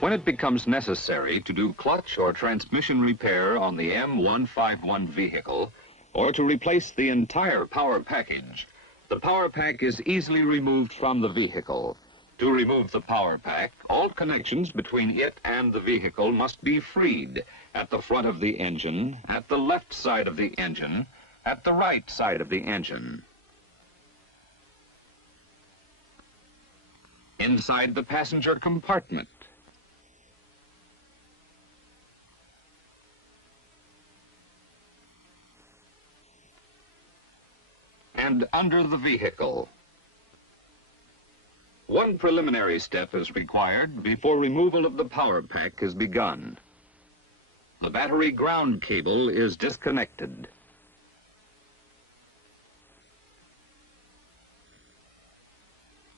When it becomes necessary to do clutch or transmission repair on the M151 vehicle, or to replace the entire power package, the power pack is easily removed from the vehicle. To remove the power pack, all connections between it and the vehicle must be freed at the front of the engine, at the left side of the engine, at the right side of the engine, inside the passenger compartment, and under the vehicle. One preliminary step is required before removal of the power pack is begun. The battery ground cable is disconnected.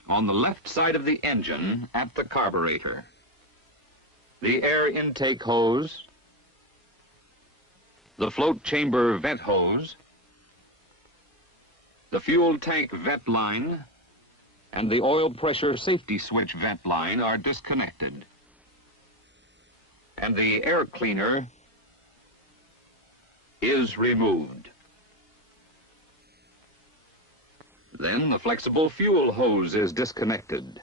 On the left side of the engine at the carburetor, the air intake hose, the float chamber vent hose, the fuel tank vent line, and the oil pressure safety switch vent line are disconnected. And the air cleaner is removed. Then the flexible fuel hose is disconnected.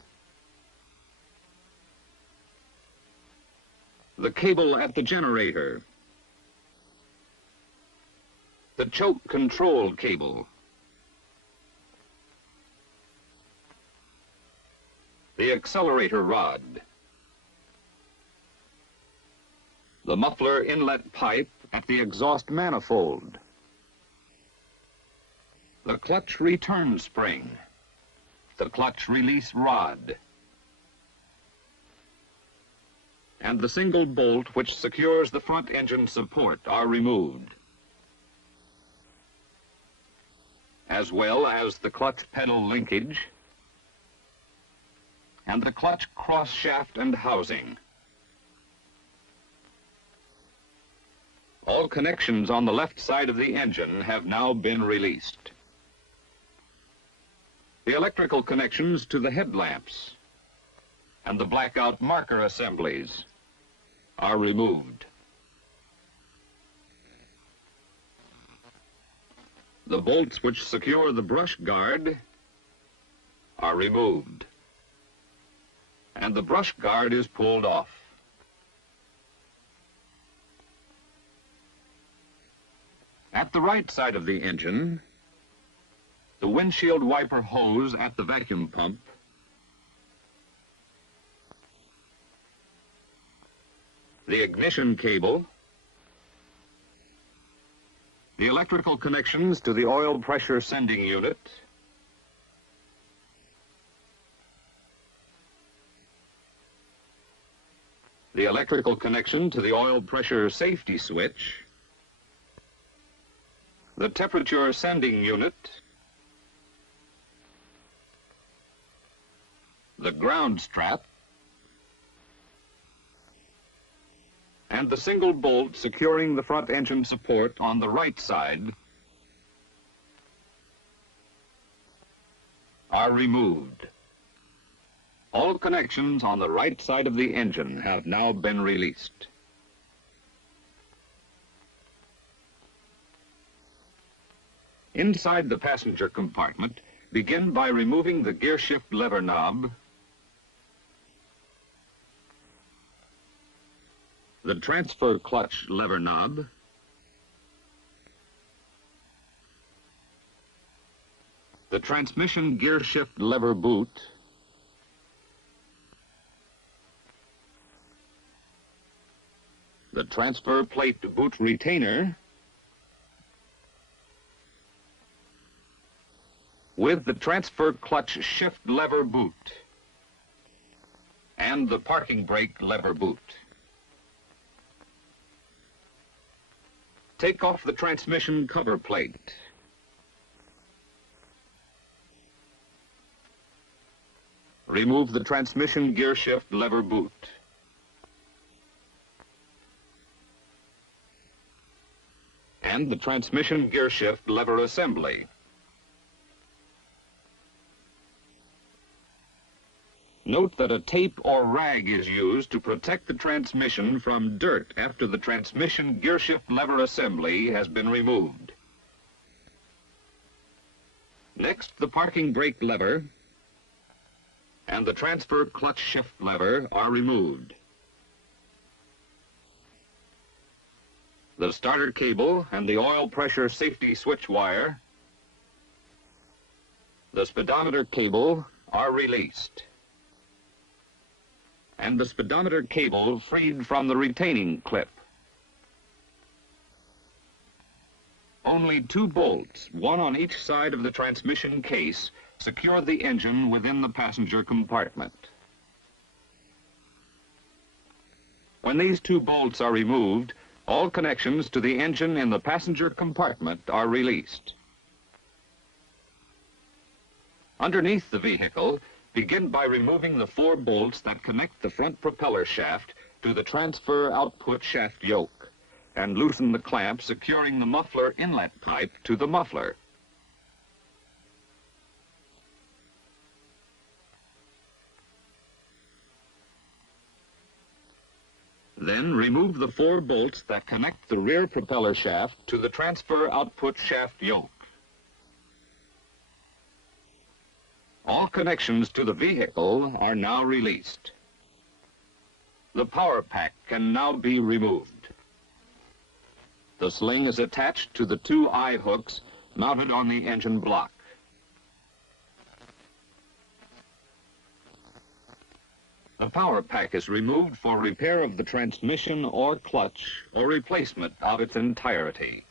The cable at the generator, the choke control cable, the accelerator rod, the muffler inlet pipe at the exhaust manifold, the clutch return spring, the clutch release rod, and the single bolt which secures the front engine support are removed, as well as the clutch pedal linkage and the clutch cross shaft and housing. All connections on the left side of the engine have now been released. The electrical connections to the headlamps and the blackout marker assemblies are removed. The bolts which secure the brush guard are removed, and the brush guard is pulled off. At the right side of the engine, the windshield wiper hose at the vacuum pump, the ignition cable, the electrical connections to the oil pressure sending unit, the electrical connection to the oil pressure safety switch, the temperature sending unit, the ground strap, and the single bolt securing the front engine support on the right side are removed. All connections on the right side of the engine have now been released. Inside the passenger compartment, begin by removing the gear shift lever knob, the transfer clutch lever knob, the transmission gear shift lever boot, the transfer plate boot retainer, with the transfer clutch shift lever boot, and the parking brake lever boot. Take off the transmission cover plate. Remove the transmission gear shift lever boot. And the transmission gear shift lever assembly. Note that a tape or rag is used to protect the transmission from dirt after the transmission gearshift lever assembly has been removed. Next, the parking brake lever and the transfer clutch shift lever are removed. The starter cable and the oil pressure safety switch wire, the speedometer cable are released, and the speedometer cable freed from the retaining clip. Only 2 bolts, one on each side of the transmission case, secure the engine within the passenger compartment. When these 2 bolts are removed, all connections to the engine in the passenger compartment are released. Underneath the vehicle, begin by removing the 4 bolts that connect the front propeller shaft to the transfer output shaft yoke, and loosen the clamp securing the muffler inlet pipe to the muffler. Then remove the 4 bolts that connect the rear propeller shaft to the transfer output shaft yoke. All connections to the vehicle are now released. The power pack can now be removed. The sling is attached to the 2 eye hooks mounted on the engine block. The power pack is removed for repair of the transmission or clutch or replacement of its entirety.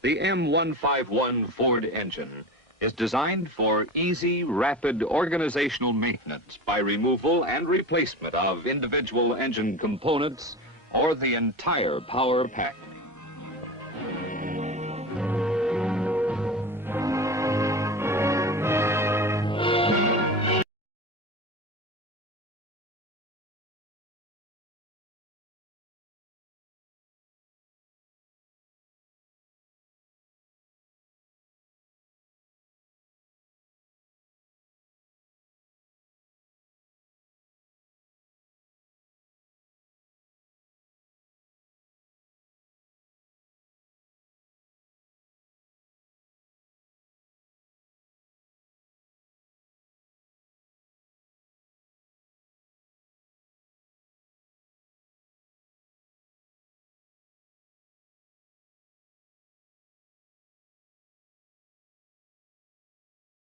The M151 Ford engine is designed for easy, rapid organizational maintenance by removal and replacement of individual engine components or the entire power pack.